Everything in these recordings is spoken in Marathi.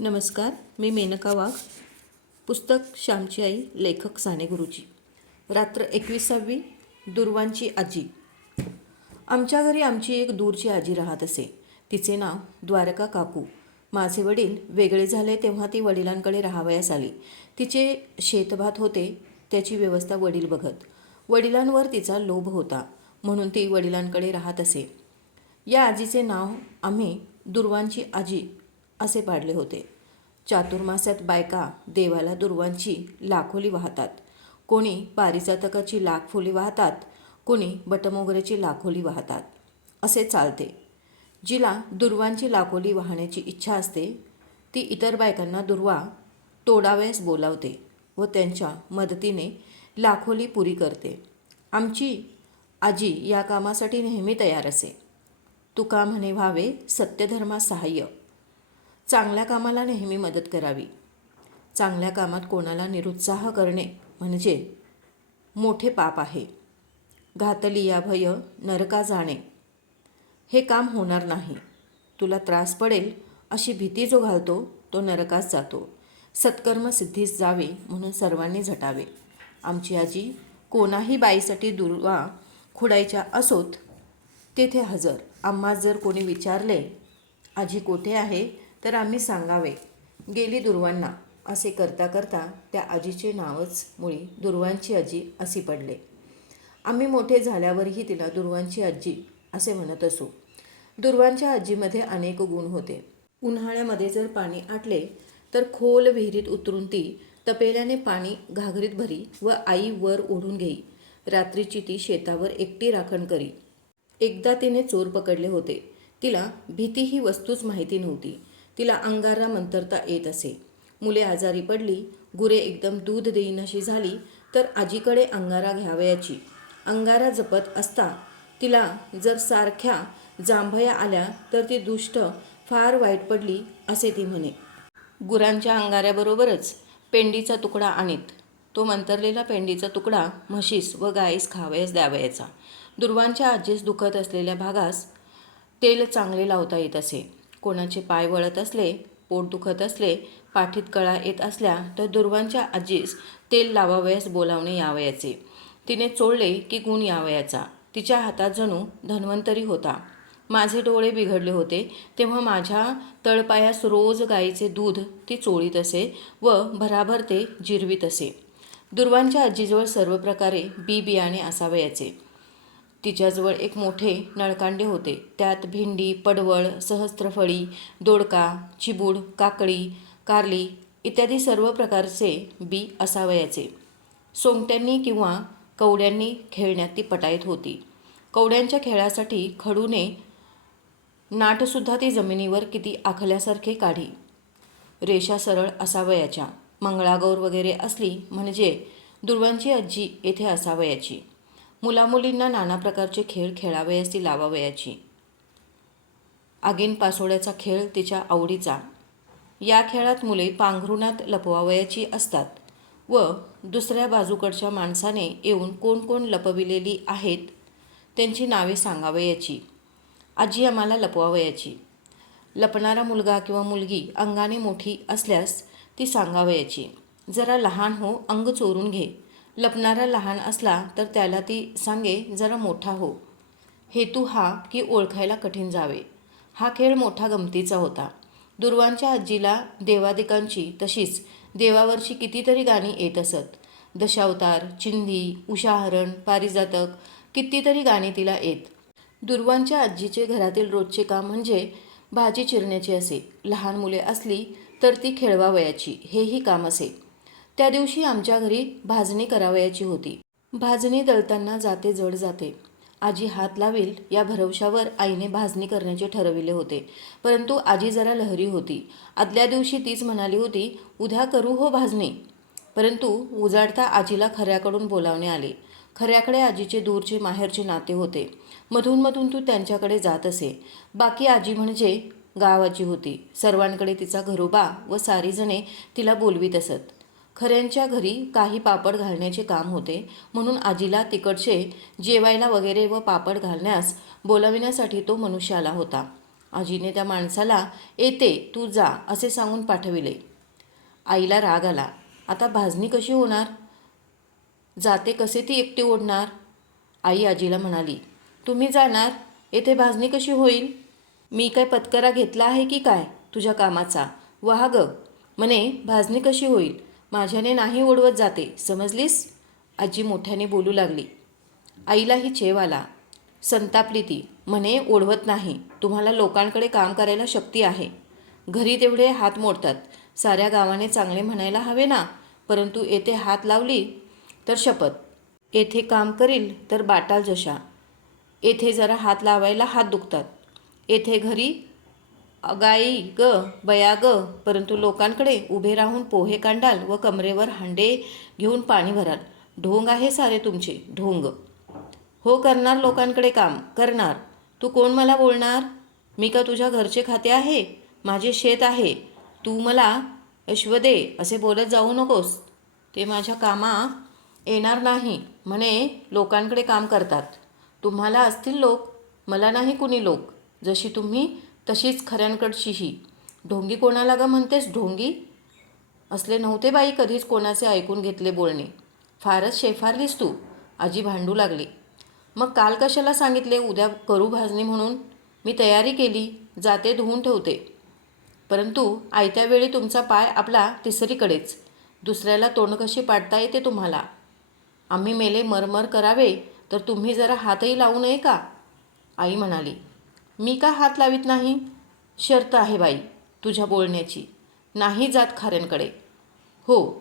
नमस्कार, मी मेनका वाघ. पुस्तक श्यामची आई, लेखक साने गुरुजी. रात्र 21वी. दूरवांची आजी. आमच्या घरी आमची एक दूरची आजी राहत असे. तिचे नाव द्वारका काकू. माझे वडील वेगळे झाले तेव्हा ती वडिलांकडे राहावयास आली. तिचे शेतभात होते, त्याची व्यवस्था वडील बघत. वडिलांवर तिचा लोभ होता म्हणून ती वडिलांकडे राहत असे. या आजीचे नाव आम्ही दूरवांची आजी असे पाडले होते. चातुर्मास्यात बायका देवाला दूर्वांची लाखोली वाहतात. कोणी पारिजातकाची लाखफुली वाहतात, कोणी बटमोगऱ्याची लाखोली वाहतात. असे चालते. जिला दूर्वांची लाखोली वाहण्याची इच्छा असते ती इतर बायकांना दूर्वा तोडावयास बोलावते व त्यांच्या मदतीने लाखोली पुरी करते. आमची आजी या कामासाठी नेहमी तयार असे. तुका म्हणे व्हावे सत्यधर्मास सहाय्य. चांगल्या कामाला नेहमी मदत करावी. चांगल्या कामात कोणाला निरुत्साह करणे म्हणजे मोठे पाप आहे. घातलिया भय नरका जाणे. हे काम होणार नाही, तुला त्रास पडेल अशी भीती जो घालतो तो नरकास जातो. सत्कर्म सिद्धीस जावे म्हणून सर्वांनी झटावे. आमची आजी कोणाही बाईसाठी दूर्वा खुडायच्या असोत तेथे हजर. आम्हास जर कोणी विचारले आजी कोठे आहे तर आम्ही सांगावे गेली दूर्वांना. असे करता करता त्या आजीचे नावच मुळी दूर्वांची आजी असे पडले. आम्ही मोठे झाल्यावरही तिला दूर्वांची आजी असे म्हणत असू. दूर्वांच्या आजीमध्ये अनेक गुण होते. उन्हाळ्यामध्ये जर पाणी आटले तर खोल विहिरीत उतरून ती तपेल्याने पाणी घागरीत भरी व आई वर ओढून घेई. रात्रीची ती शेतावर एकटी राखण करी. एकदा तिने चोर पकडले होते. तिला भीती ही वस्तूच माहिती नव्हती. तिला अंगारा मंतरता येत असे. मुले आजारी पडली, गुरे एकदम दूध देईनाशी झाली तर आजीकडे अंगारा घ्यावयाची. अंगारा जपत असता तिला जर सारख्या जांभया आल्या तर ती दुष्ट फार वाईट पडली असे ती म्हणे. गुरांच्या अंगाऱ्याबरोबरच पेंडीचा तुकडा आणीत. तो मंतरलेला पेंडीचा तुकडा म्हशीस व गाईस खावयास द्यावयाचा. दूर्वांच्या आजीस दुखत असलेल्या भागास तेल चांगले लावता येत असे. कोणाचे पाय वळत असले, पोट दुखत असले, पाठीत कळा येत असल्या तर दूर्वांच्या आजीस तेल लावावयास बोलावणे यावयाचे. तिने चोळले की गुण यावयाचा. तिच्या हातात जणू धन्वंतरी होता. माझे डोळे बिघडले होते तेव्हा माझ्या तळपायास रोज गाईचे दूध ती चोळीत असे व भराभर ते जिरवीत असे. दूर्वांच्या आजीजवळ सर्व प्रकारे बियाणे असावयाचे. तिच्याजवळ एक मोठे नळकांडे होते. त्यात भेंडी, पडवळ, सहस्त्रफळी, दोडका, चिबूड, काकडी, कारली इत्यादी सर्व प्रकारचे बी असावयाचे. सोंगट्यांनी किंवा कवड्यांनी खेळण्यात ती पटाईत होती. कवड्यांच्या खेळासाठी खडूने नाटसुद्धा ती जमिनीवर किती आखल्यासारखे काढी. रेषा सरळ असावयाच्या. मंगळागौर वगैरे असली म्हणजे दूर्वांची आजी येथे असावयाची. मुलामुलींना नाना प्रकारचे खेळ खेळावयास ती लावावयाची. आगीन पासोड्याचा खेळ तिच्या आवडीचा. या खेळात मुले पांघरुणात लपवावयाची असतात व दुसऱ्या बाजूकडच्या माणसाने येऊन कोण कोण लपविलेली आहेत त्यांची नावे सांगावयाची. आजी आम्हाला लपवावयाची. लपणारा मुलगा किंवा मुलगी अंगाने मोठी असल्यास ती सांगावयाची, जरा लहान हो, अंग चोरून घे. लपणारा लहान असला तर त्याला ती सांगे, जरा मोठा हो. हेतू हा की ओळखायला कठीण जावे. हा खेळ मोठा गमतीचा होता. दूर्वांच्या आजीला देवादिकांची तशीच देवावरची कितीतरी गाणी येत असत. दशावतार, चिंधी, उषाहरण, पारिजातक कितीतरी गाणी तिला येत. दूर्वांच्या आजीचे घरातील रोजचे काम म्हणजे भाजी चिरण्याचे असे. लहान मुले असली तर ती खेळवावयाची, हेही काम असे. त्या दिवशी आमच्या घरी भाजणी करावयाची होती. भाजणी दळताना जाते जड जाते. आजी हात लावील या भरवशावर आईने भाजणी करण्याचे ठरविले होते. परंतु आजी जरा लहरी होती. आदल्या दिवशी तीच म्हणाली होती, उद्या करू हो भाजणी. परंतु उजाडता आजीला खऱ्याकडून बोलावणे आले. खऱ्याकडे आजीचे दूरचे माहेरचे नाते होते. मधून मधून तू त्यांच्याकडे जात असे. बाकी आजी म्हणजे गावाची होती. सर्वांकडे तिचा घरोबा व सारीजणे तिला बोलवीत असत. खऱ्यांच्या घरी काही पापड घालण्याचे काम होते म्हणून आजीला तिकडचे जेवायला वगैरे व पापड घालण्यास बोलाविण्यासाठी तो मनुष्य आला होता. आजीने त्या माणसाला येते तू जा असे सांगून पाठविले. आईला राग आला. आता भाजणी कशी होणार? जाते कसे ती एकटी ओढणार? आई आजीला म्हणाली, तुम्ही जाणार, येथे भाजणी कशी होईल? मी काय पत्करा घेतला आहे की काय तुझ्या कामाचा? वहा ग, म्हणे भाजणी कशी होईल? माझ्याने नाही ओढवत जाते, समजलीस? आजी मोठ्याने बोलू लागली. आईलाही चेव आला. संतापली ती. म्हणे ओढवत नाही, तुम्हाला लोकांकडे काम करायला शक्ती आहे. घरी तेवढे हात मोडतात. साऱ्या गावाने चांगले म्हणायला हवे ना, परंतु येथे हात लावली तर शपथ, येथे काम करील तर बाटाल जशा. येथे जरा हात लावायला हात दुखतात. येथे घरी अगाई ग बया ग, परंतु लोकांकडे उभे राहून पोहे कांडाल व कमरेवर हांडे घेऊन पाणी भराल. ढोंग आहे सारे तुमचे, ढोंग. हो, करणार लोकांकडे काम, करणार. तू कोण मला बोलणार? मी का तुझ्या घरचे खाते आहे? माझे शेत आहे. तू मला ऐश्वदे असे बोलत जाऊ नकोस. ते माझ्या कामा येणार नाही. म्हणे लोकांकडे काम करतात. तुम्हाला असतील लोक, मला नाही कुणी लोक. जशी तुम्ही तशीच खऱ्यांकडचीही. ढोंगी कोणाला ग म्हणतेस ढोंगी? असले नव्हते बाई कधीच कोणाचे ऐकून घेतले बोलणे. फारच शेफारलीस तू. आजी भांडू लागली. मग काल कशाला सांगितले उद्या करू भाजणी म्हणून? मी तयारी केली, जाते धुवून ठेवते. परंतु आयत्या वेळी तुमचा पाय आपला तिसरीकडेच. दुसऱ्याला तोंड कशी पाडता येते तुम्हाला? आम्ही मेले मरमर करावे तर तुम्ही जरा हातही लावू नये का? आई म्हणाली. मी का हात लावित नाही? शर्त आहे बाई तुझ्या बोलण्याची. नाही जात खाऱ्यांकडे. हो,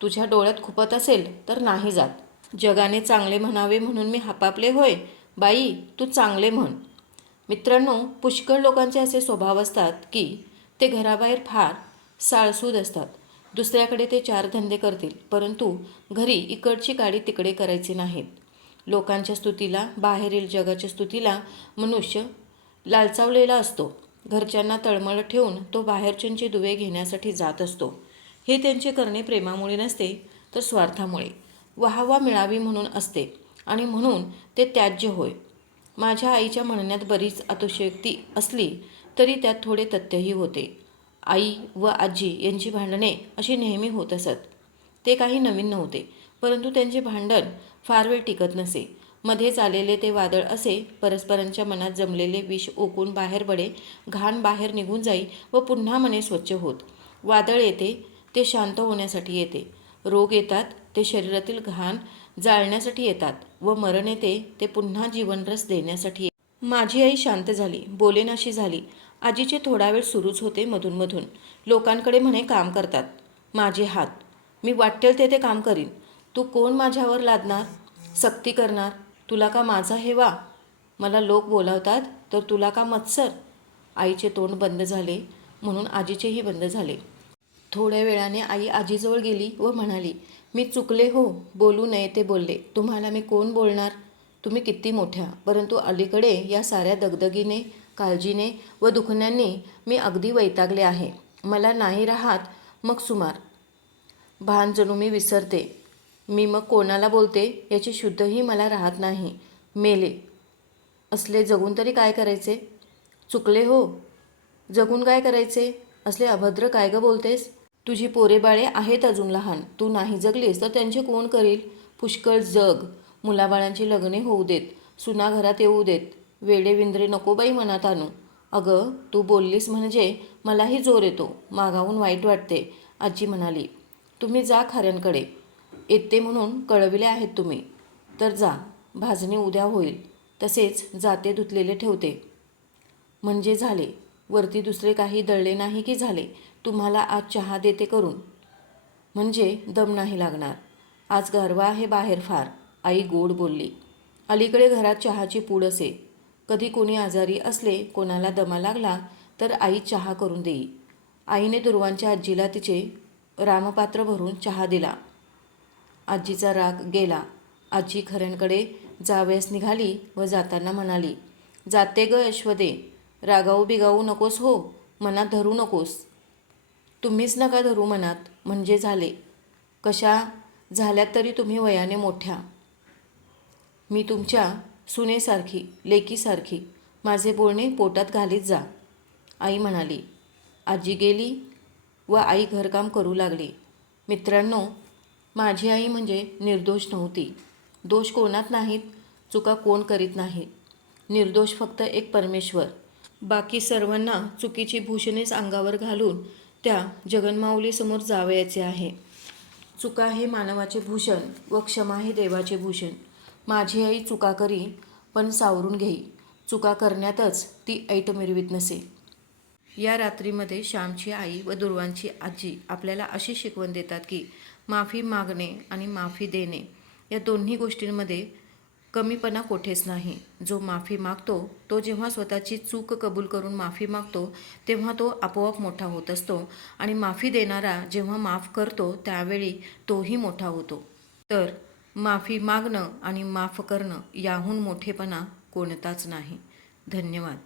तुझ्या डोळ्यात खुपत असेल तर नाही जात. जगाने चांगले म्हणावे म्हणून मी हापापले होय? बाई तू चांगले म्हण. मित्रांनो, पुष्कळ लोकांचे असे स्वभाव असतात की ते घराबाहेर फार साळसूद असतात. दुसऱ्याकडे ते चार धंदे करतील, परंतु घरी इकडची काडी तिकडे करायचे नाहीत. लोकांच्या स्तुतीला, बाहेरील जगाच्या स्तुतीला मनुष्य लालचावलेला असतो. घरच्यांना तळमळ ठेवून तो बाहेरच्यांचे दुवे घेण्यासाठी जात असतो. हे त्यांचे करणे प्रेमामुळे नसते तर स्वार्थामुळे, वाहवा मिळावी म्हणून असते आणि म्हणून ते त्याज्य होय. माझ्या आईच्या म्हणण्यात बरीच अतिशयोक्ती असली तरी त्यात थोडे तथ्यही होते. आई व आजी यांची भांडणे अशी नेहमी होत असत. ते काही नवीन नव्हते, परंतु त्यांचे भांडण फार वेळ टिकत नसे. मध्येच आलेले ते वादळ असे परस्परांच्या मनात जमलेले विष ओकून बाहेर पडे, घाण बाहेर निघून जाई व पुन्हा मने स्वच्छ होत. वादळ येते ते शांत होण्यासाठी येते. रोग येतात ते शरीरातील घाण जाळण्यासाठी येतात व मरण येते ते पुन्हा जीवनरस देण्यासाठी येते. माझी आई शांत झाली, बोलेनाशी झाली. आजीचे थोडा वेळ सुरूच होते मधून. लोकांकडे म्हणे काम करतात. माझे हात, मी वाटेल ते काम करीन. तू कोण माझ्यावर लादणार, सक्ती करणार? तुला का माझा हेवा? मला लोक बोलावतात तर तुला का मत्सर? आईचे तोंड बंद झाले म्हणून आजीचेही बंद झाले. थोड्या वेळाने आई आजीजवळ गेली व म्हणाली, मी चुकले हो, बोलू नये ते बोलले. तुम्हाला मी कोण बोलणार? तुम्ही किती मोठ्या. परंतु अलीकडे या साऱ्या दगदगीने, काळजीने व दुखण्यांनी मी अगदी वैतागले आहे. मला नाही राहत मग सुमार. भान जणू मी विसरते. मी मग कोणाला बोलते याची शुद्धही मला राहत नाही. मेले असले जगून तरी काय करायचे? चुकले हो, जगून काय करायचे? असले अभद्र काय ग बोलतेस? तुझी पोरेबाळे आहेत अजून लहान. तू नाही जगलीस तर त्यांचे कोण करील? पुष्कळ जग. मुलाबाळांची लग्ने होऊ देत, सुना घरात येऊ देत. वेडे विंद्रे नको बाई मनात आणू. अगं तू बोललीस म्हणजे मलाही जोर येतो. मागाहून वाईट वाटते. आजी म्हणाली, तुम्ही जा खाऱ्यांकडे. येते म्हणून कळविले आहेत तुम्ही, तर जा. भाजणी उद्या होईल. तसेच जाते धुतलेले ठेवते म्हणजे झाले. वरती दुसरे काही दळले नाही की झाले. तुम्हाला आज चहा देते करून, म्हणजे दम नाही लागणार. आज गारवा आहे बाहेर फार. आई गोड बोलली. अलीकडे घरात चहाची पूड असे. कधी कोणी आजारी असले, कोणाला दमा लागला तर आई चहा करून देई. आईने दुर्वांच्या आजीला तिचे रामपात्र भरून चहा दिला. आजीचा राग गेला. आजी खऱ्यांकडे जावयास निघाली व जाताना म्हणाली, जाते ग यशवदे, रागावू बिगावू नकोस हो, मनात धरू नकोस. तुम्हीच नका धरू मनात, म्हणजे झाले. कशा झाल्यात तरी तुम्ही वयाने मोठ्या. मी तुमच्या सुनेसारखी, लेकीसारखी. माझे बोलणे पोटात घालीत जा. आई म्हणाली. आजी गेली व आई घरकाम करू लागली. मित्रांनो, माझी आई म्हणजे निर्दोष नव्हती. दोष कोणात नाहीत, चुका कोण करीत नाहीत. निर्दोष फक्त एक परमेश्वर. बाकी सर्वांना चुकीची भूषणेच अंगावर घालून त्या जगन्माऊलीसमोर जावयाचे आहे. चुका हे मानवाचे भूषण व क्षमा हे देवाचे भूषण. माझी आई चुका करी पण सावरून घेई. चुका करण्यातच ती ऐट मिरवीत नसे. या रात्रीमध्ये श्यामची आई व दुर्वांची आजी आपल्याला अशी शिकवण देतात की माफी मागणे आणि माफी देणे या दोन्ही गोष्टींमध्ये कमीपणा कोठेच नाही. जो माफी मागतो तो जेव्हा स्वतःची चूक कबूल करून माफी मागतो तेव्हा तो आपोआप मोठा होत असतो आणि माफी देणारा जेव्हा माफ करतो त्यावेळी तोही मोठा होतो. तर माफी मागणं आणि माफ करणं याहून मोठेपणा कोणताच नाही. धन्यवाद.